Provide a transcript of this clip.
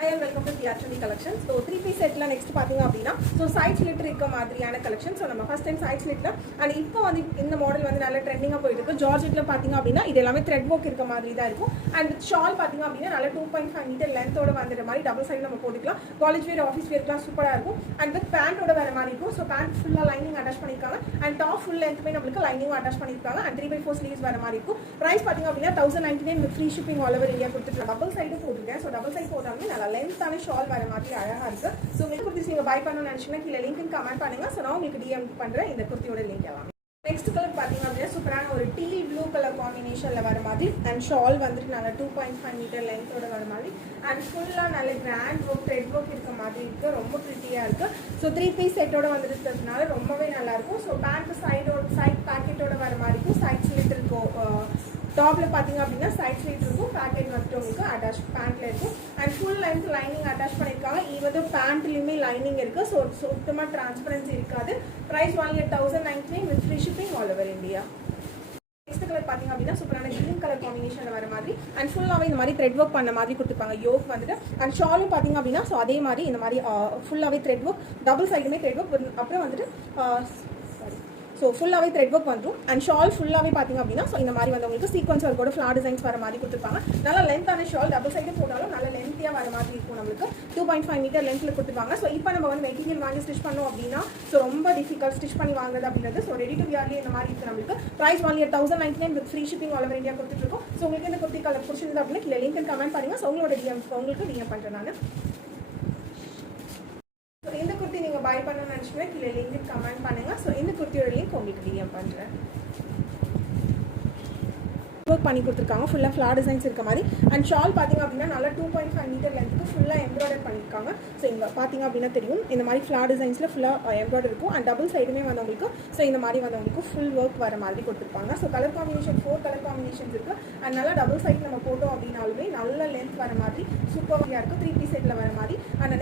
Hi and welcome to TRTV collection. So 3-piece set la next பாத்தீங்க அப்படினா so side slit இருக்க மாதிரியான collection. So நம்ம first time side slit ல and இப்போ வந்து இந்த மாடல் வந்து நல்ல ட்ரெண்டிங்கா போயிட்டு இருக்கு. ஜார்ஜெட்ல பாத்தீங்க அப்படினா இது எல்லாமே thread work இருக்க மாதிரி தான் இருக்கும். And with shawl பாத்தீங்க அப்படினா நல்ல 2.5 மீட்டர் லெந்த் ஓட வந்திர மாதிரி டபுள் சைடு நம்ம போட்டுக்கலாம். காலேஜ் வேர் ஆபீஸ் வேர்க்குலாம் சூப்பரா இருக்கும். And with pant ஓட வர மாதிரி இருக்கும். So pant ஃபுல்லா லைனிங் அட்டாச் பண்ணிருக்காங்க and top full length மே நமக்கு லைனிங் அட்டாச் பண்ணிருக்காங்க and 3/4 sleeves வர மாதிரி இருக்கும். பிரைஸ் பாத்தீங்க அப்படினா 1099 with free shipping all over India கொடுத்துட்டு டபுள் சைடு போட்டுருக்கேன். So டபுள் சைடு போட்டாலுமே நல்ல லென்த்தான shawl வர மாதிரி அழகா இருக்கு. சோ உங்களுக்கு குர்த்திஸ் நீங்க பை பண்ணனும்னு நினைச்சீங்கன்னா கீழ லிங்க் கமெண்ட் பண்ணுங்க. சோ நான் உங்களுக்கு DM பண்றேன் இந்த குர்த்தியோட லிங்க் எல்லாம். நெக்ஸ்ட் கலர் பாத்தீங்க அப்படினா சூப்பரான ஒரு டீல் ப்ளூ கலர் காம்பினேஷன்ல வர மாதிரி and shawl வந்துட்டு நல்ல 2.5 மீட்டர் லெந்த் ஓட வர மாதிரி and ஃபுல்லா நல்ல கிராண்ட் work thread work இருக்க மாதிரி இருக்கு. ரொம்ப பிரிட்டியா இருக்கு. சோ 3 பீஸ் செட்டோட வந்திருக்கிறதுனால ரொம்பவே நல்லா இருக்கும். சோ பேண்ட் சைடு பாக்கெட்டோட வர மாதிரி இருக்கும். சைடு ஸ்லிட் இருக்கும். டாப்ல பாத்தீங்க அப்படினா சைடு ஸ்லிட் இருக்கும். பாக்கெட் வந்து உங்களுக்கு அட்டாச் பேண்ட்ல இருக்கும் and full length lining attach பண்ணிருக்காங்க. ஈவன் பேண்ட்லயுமே லைனிங் இருக்கு. சோ சுத்தமா டிரான்ஸ்பரன்சி இருக்காது. Price only 1099 with free shipping all over India. Next colour பாத்தீங்க அப்படினா சூப்பரான கிரீன் கலர் காம்பினேஷன்ல வர மாதிரி and ஃபுல்லாவே இந்த மாதிரி thread work பண்ண மாதிரி கொடுத்திருப்பாங்க. யோக் வந்துட்டு and ஷாலும் பாத்தீங்க அப்படினா சோ அதே மாதிரி இந்த மாதிரி ஃபுல்லாவே thread work டபுள் சைடுமே thread work அப்புறம் வந்துட்டு ஸோ ஃபுல்லாகவே த்ரெட் ஒர்க் வந்துடும் அண்ட் ஷால் ஃபுல்லாகவே பார்த்தீங்க அப்படின்னா ஸோ இந்த மாதிரி வந்து உங்களுக்கு சீக்வன்ஸ் ஒர்க்கோட ஃப்ளார் டிசைன்ஸ் வர மாதிரி கொடுத்துருப்பாங்க. நல்லா லென்த்தான ஷால் டபுள் சைடு போட்டாலும் நல்ல லென்த்தியாக வர மாதிரி இருக்கும். நம்மளுக்கு 2.5 மீட்டர் லென்த்தில் கொடுத்துருப்பாங்க. ஸோ இப்போ நம்ம வந்து மெட்டீரியல் வாங்கி ஸ்டிச் பண்ணோம் அப்படின்னா ஸோ ரொம்ப டிஃபிகல்ட் ஸ்டிச் பண்ணி வாங்குறது அப்படின்றது. ஸோ ரெடி டு வியர்லி இந்த மாதிரி இருக்குது நம்மளுக்கு. Price only 1099 with free shipping all over India கொடுத்துருக்கோம். ஸோ உங்களுக்கு இந்த குர்த்தி கலர் பிடிச்சிருந்தது அப்படின்னா கீழே லிங்க் கமெண்ட் பண்ணுங்க. ஸோ உங்களோட உங்களுக்கு DM பண்ணுறேன் நான். ஸோ இந்த குர்த்தி நீங்கள் பை பண்ணணும்னு நினச்சிங்கன்னா கீழே லிங்க் கமெண்ட் பண்ணுங்கள். ஸோ இந்த குர்த்தியோட லிங்க் உங்களுக்கு DM பண்ணுறேன். ஒர்க் பண்ணி கொடுத்துருக்காங்க ஃபுல்லாக ஃப்ளார் டிசைன்ஸ் இருக்க மாதிரி அண்ட் ஷால் பார்த்தீங்க அப்படின்னா நல்லா 2.5 மீட்டர் லென்த்துக்கு ஃபுல்லாக எம்ப்ராய்டர் பண்ணியிருக்காங்க. ஸோ இங்கே பார்த்தீங்க அப்படின்னா தெரியும் இந்த மாதிரி ஃப்ளார் டிசைன்ஸில் ஃபுல்லாக எம்ப்ராய்டர் இருக்கும் அண்ட் டபுள் சைடுமே வந்தவங்களுக்கு ஸோ இந்த மாதிரி வந்தவங்களுக்கு ஃபுல் ஒர்க் வர மாதிரி கொடுத்துருப்பாங்க. So colour combination 4 colour combinations இருக்குது அண்ட் நல்லா டபுள் சைடு நம்ம போட்டோம் அப்படின்னாலுமே நல்ல லென்த் வர மாதிரி சூப்பராக இருக்கும். 3 பீஸ் செட்டில் வர மாதிரி அண்ட்